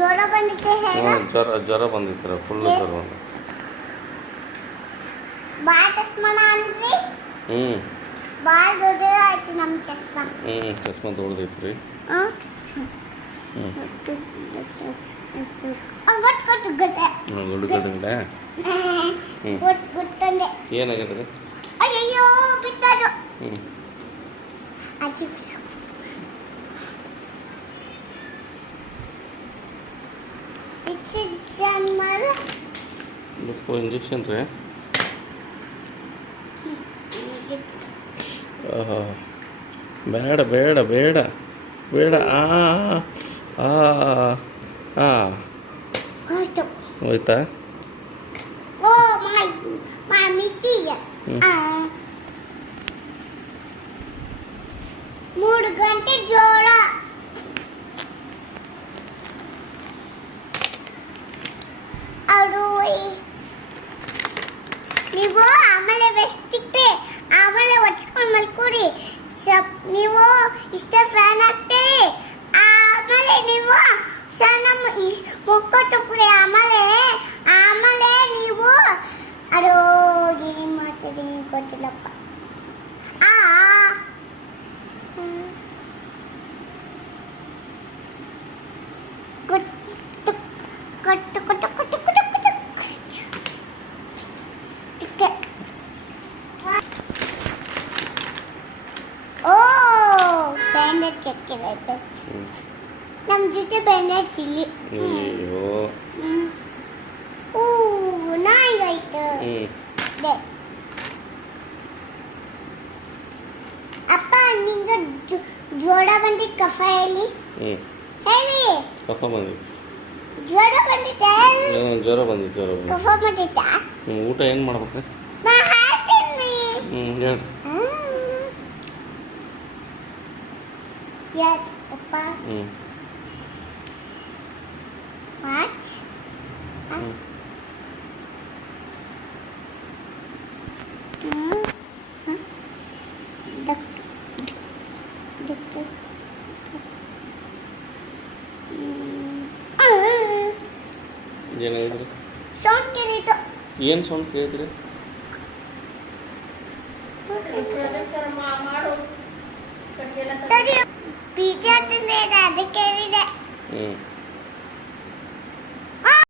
ಜ್ವರ ಬಂದಿತ್ತೆ ಹೇಳು. ಜ್ವರ ಬಂದಿತ್ತು ಫುಲ್ ಜ್ವರ ಬಂದು. ಬಾಳ ಚಸ್ಮಾ ಅಂದ್ರಿ. ಬಾಳ ದೊಡ್ಡ ಆಯ್ತು ನಮ್ಮ ಚಸ್ಮಾ. ಚಸ್ಮಾ ದೊಡ್ಡದೈತ್ರಿ. ಏನಾಗದ್ರಿ? ಅಯ್ಯೋ ಬಿಟ್ಟರು. ಇಂಜೆಕ್ಷನ್ ರೀ. ಬೇಡ ಬೇಡ ಬೇಡ ಬೇಡ. ಹೋಯ್ತಾ? ಓ ಮಾಮಿತಿಯ 3 ಗಂಟೆ ಜೋಳ. ನೀವು ಆಮೇಲೆ ಬೆಸ್ತಿಕ್ಕೆ ಆಮೇಲೆ ಒಚ್ಕೊಂಡು ಮಲ್ಕೊಡಿ. ನೀವು ಇಷ್ಟ ಫ್ಯಾನ್ ಹಾಕ್ತೆ ಆಮೇಲೆ ನೀವು ಸಣ್ಣ ಮುಕ್ಕ ತಗೊಳ್ಳಿ. ಆಮೇಲೆ ನೀವು ಅದು ಏನು ಮಾಡ್ತಿದ್ದೀನಿ ಗೊತ್ತಿಲ್ಲಪ್ಪ. ಚೆಕ್ಕಿರಬೇಕು ನಮ್ಮ ಜೊತೆ ಬ್ಯಾಂಡೇಜ್ ಇಲ್ಲಿ. ನಾಯಿಗಾಯ್ತು. ಅಪ್ಪ ನಿಂಗೆ ಜ್ವರ ಬಂದಿತ್ತು ಕಫ ಹೇಳಿ ಹೇಳಿ. ಕಫ ಬಂದಿತ್ತು. ಜ್ವರ ಬಂದಿತ್ತೆ. ಜ್ವರ ಬಂದಿತ್ತು. ಕಫ ಬಂದಿತ್ತಾ? ಊಟ ಏನು ಮಾಡ್ಬೇಕು? ನಾ ಹೇಳ್ತೀನಿ. ಹೇಳಿ. Yes, Papa. What? ಏನಾಗಿದ್ರಿ? ಸೌಂಡ್ ಕೇಳಿತು. ಏನು ಸೌಂಡ್ ಕೇಳಿದ್ರಿ? ಮಾಡು. ಬೀಜ ತಿಂದೆ ಅದಕ್ಕೆ ಹೇಳಿದೆ.